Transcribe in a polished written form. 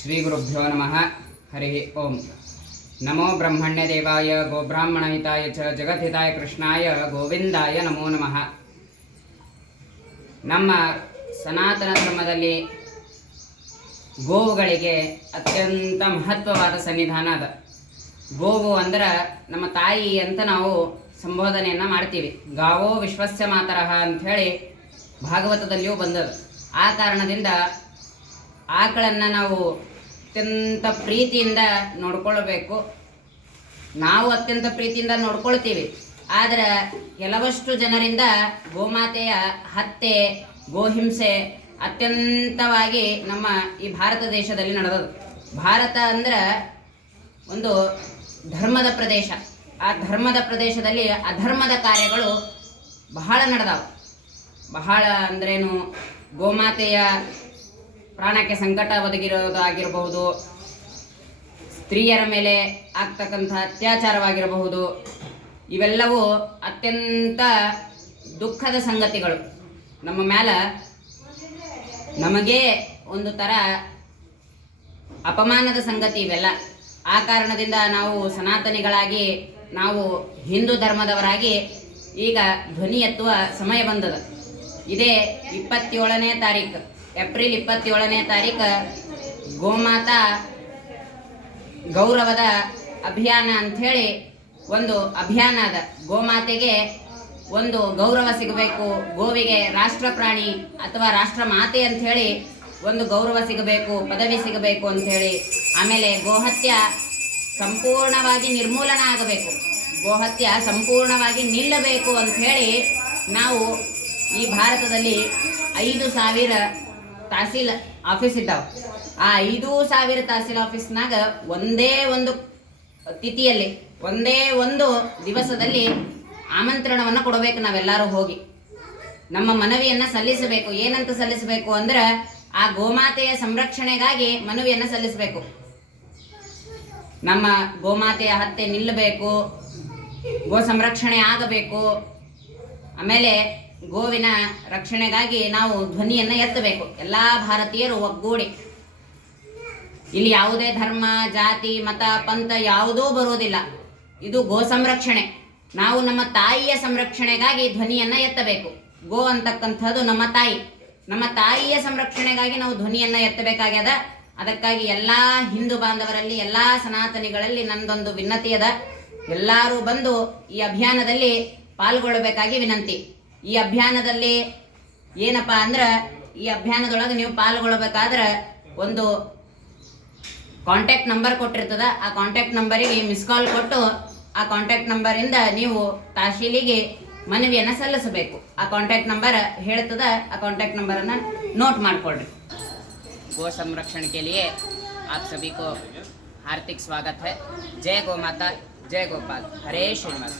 श्रीगुरुभ्यो नमः। हरि ओम। नमो ब्रह्मण्य देवाय गोब्राह्मणहिताय च जगद्हिताय कृष्णाय ಗೋವಿಂದಾಯ ನಮೋ ನಮಃ। ನಮ್ಮ ಸನಾತನ ಧರ್ಮದಲ್ಲಿ ಗೋವುಗಳಿಗೆ ಅತ್ಯಂತ ಮಹತ್ವವಾದ ಸನ್ನಿಧಾನ ಅದ. ಗೋವು ಅಂದ್ರೆ ನಮ್ಮ ತಾಯಿ ಅಂತ ನಾವು ಸಂಬೋಧನೆಯನ್ನು ಮಾಡ್ತೀವಿ. ಗಾವೋ ವಿಶ್ವಸ್ಯ ಮಾತರಃ ಅಂಥೇಳಿ ಭಾಗವತದಲ್ಲಿಯೂ ಬಂದದ್ದು. ಆ ಕಾರಣದಿಂದ ಆಕಳನ್ನು ನಾವು ಅತ್ಯಂತ ಪ್ರೀತಿಯಿಂದ ನೋಡ್ಕೊಳ್ಬೇಕು. ನಾವು ಅತ್ಯಂತ ಪ್ರೀತಿಯಿಂದ ನೋಡ್ಕೊಳ್ತೀವಿ. ಆದರೆ ಕೆಲವಷ್ಟು ಜನರಿಂದ ಗೋಮಾತೆಯ ಹತ್ಯೆ, ಗೋಹಿಂಸೆ ಅತ್ಯಂತವಾಗಿ ನಮ್ಮ ಈ ಭಾರತ ದೇಶದಲ್ಲಿ ನಡೆದದು. ಭಾರತ ಅಂದ್ರೆ ಒಂದು ಧರ್ಮದ ಪ್ರದೇಶ. ಆ ಧರ್ಮದ ಪ್ರದೇಶದಲ್ಲಿ ಅಧರ್ಮದ ಕಾರ್ಯಗಳು ಬಹಳ ನಡೆದಾವೆ. ಬಹಳ ಅಂದ್ರೇನು, ಗೋಮಾತೆಯ ಪ್ರಾಣಕ್ಕೆ ಸಂಕಟ ಒದಗಿರೋದಾಗಿರಬಹುದು, ಸ್ತ್ರೀಯರ ಮೇಲೆ ಆಗ್ತಕ್ಕಂಥ ಅತ್ಯಾಚಾರವಾಗಿರಬಹುದು. ಇವೆಲ್ಲವೂ ಅತ್ಯಂತ ದುಃಖದ ಸಂಗತಿಗಳು. ನಮ್ಮ ಮೇಲೆ ನಮಗೇ ಒಂದು ಥರ ಅಪಮಾನದ ಸಂಗತಿ ಇವೆಲ್ಲ. ಆ ಕಾರಣದಿಂದ ನಾವು ಸನಾತನಿಗಳಾಗಿ, ನಾವು ಹಿಂದೂ ಧರ್ಮದವರಾಗಿ ಈಗ ಧ್ವನಿ ಎತ್ತುವ ಸಮಯ ಬಂದದ. ಇದೇ 27ನೇ ತಾರೀಕು, ಏಪ್ರಿಲ್ 27ನೇ ತಾರೀಕು ಗೋಮಾತಾ ಗೌರವದ ಅಭಿಯಾನ ಅಂಥೇಳಿ ಒಂದು ಅಭಿಯಾನ ಅದ. ಗೋಮಾತೆಗೆ ಒಂದು ಗೌರವ ಸಿಗಬೇಕು, ಗೋವಿಗೆ ರಾಷ್ಟ್ರ ಪ್ರಾಣಿ ಅಥವಾ ರಾಷ್ಟ್ರ ಮಾತೆ ಅಂಥೇಳಿ ಒಂದು ಗೌರವ ಸಿಗಬೇಕು, ಪದವಿ ಸಿಗಬೇಕು ಅಂಥೇಳಿ. ಆಮೇಲೆ ಗೋಹತ್ಯ ಸಂಪೂರ್ಣವಾಗಿ ನಿರ್ಮೂಲನ ಆಗಬೇಕು, ಗೋಹತ್ಯ ಸಂಪೂರ್ಣವಾಗಿ ನಿಲ್ಲಬೇಕು ಅಂಥೇಳಿ ನಾವು ಈ ಭಾರತದಲ್ಲಿ 5,000 ತಹಸೀಲ್ ಆಫೀಸ್ ಇದ್ದಾವೆ. ಆ 5,000 ತಹಸೀಲ್ ಆಫೀಸ್ನಾಗ ಒಂದೇ ಒಂದು ತಿಥಿಯಲ್ಲಿ, ಒಂದೇ ಒಂದು ದಿವಸದಲ್ಲಿ ಆಮಂತ್ರಣವನ್ನು ಕೊಡಬೇಕು. ನಾವೆಲ್ಲರೂ ಹೋಗಿ ನಮ್ಮ ಮನವಿಯನ್ನು ಸಲ್ಲಿಸಬೇಕು. ಏನಂತ ಸಲ್ಲಿಸಬೇಕು ಅಂದ್ರೆ, ಆ ಗೋಮಾತೆಯ ಸಂರಕ್ಷಣೆಗಾಗಿ ಮನವಿಯನ್ನು ಸಲ್ಲಿಸಬೇಕು. ನಮ್ಮ ಗೋಮಾತೆಯ ಹತ್ಯೆ ನಿಲ್ಲಬೇಕು, ಗೋ ಸಂರಕ್ಷಣೆ ಆಗಬೇಕು. ಆಮೇಲೆ ಗೋವಿನ ರಕ್ಷಣೆಗಾಗಿ ನಾವು ಧ್ವನಿಯನ್ನು ಎತ್ತಬೇಕು. ಎಲ್ಲ ಭಾರತೀಯರು ಒಗ್ಗೂಡಿ. ಇಲ್ಲಿ ಯಾವುದೇ ಧರ್ಮ, ಜಾತಿ, ಮತ, ಪಂಥ ಯಾವುದೂ ಬರುವುದಿಲ್ಲ. ಇದು ಗೋ ಸಂರಕ್ಷಣೆ. ನಾವು ನಮ್ಮ ತಾಯಿಯ ಸಂರಕ್ಷಣೆಗಾಗಿ ಧ್ವನಿಯನ್ನು ಎತ್ತಬೇಕು. ಗೋ ಅಂತಕ್ಕಂಥದ್ದು ನಮ್ಮ ತಾಯಿ. ನಮ್ಮ ತಾಯಿಯ ಸಂರಕ್ಷಣೆಗಾಗಿ ನಾವು ಧ್ವನಿಯನ್ನು ಎತ್ತಬೇಕಾಗ್ಯದ. ಅದಕ್ಕಾಗಿ ಎಲ್ಲ ಹಿಂದೂ ಬಾಂಧವರಲ್ಲಿ, ಎಲ್ಲ ಸನಾತನಿಗಳಲ್ಲಿ ನಂದೊಂದು ವಿನಂತಿ ಅದ. ಎಲ್ಲರೂ ಬಂದು ಈ ಅಭಿಯಾನದಲ್ಲಿ ಪಾಲ್ಗೊಳ್ಳಬೇಕಾಗಿ ವಿನಂತಿ. ಈ ಅಭಿಯಾನದಲ್ಲಿ ಏನಪ್ಪ ಅಂದ್ರೆ, ಈ ಅಭಿಯಾನದೊಳಗೆ ನೀವು ಪಾಲ್ಗೊಳ್ಳಬೇಕಾದ್ರೆ ಒಂದು ಕಾಂಟ್ಯಾಕ್ಟ್ ನಂಬರ್ ಕೊಟ್ಟಿರ್ತದ. ಆ ಕಾಂಟ್ಯಾಕ್ಟ್ ನಂಬರಿಗೆ ಮಿಸ್ ಕಾಲ್ ಕೊಟ್ಟು ಆ ಕಾಂಟ್ಯಾಕ್ಟ್ ನಂಬರಿಂದ ನೀವು ತಹಶೀಲಿಗೆ ಮನವಿಯನ್ನು ಸಲ್ಲಿಸಬೇಕು. ಆ ಕಾಂಟ್ಯಾಕ್ಟ್ ನಂಬರ್ ಹೇಳ್ತದ. ಆ ಕಾಂಟ್ಯಾಕ್ಟ್ ನಂಬರನ್ನು ನೋಟ್ ಮಾಡಿಕೊಳ್ಳ್ರಿ. गो संरक्षण के लिए आप सभी को हार्दिक स्वागत है। जय गौ माता, जय गोपाल, हरे श्रीनिवास।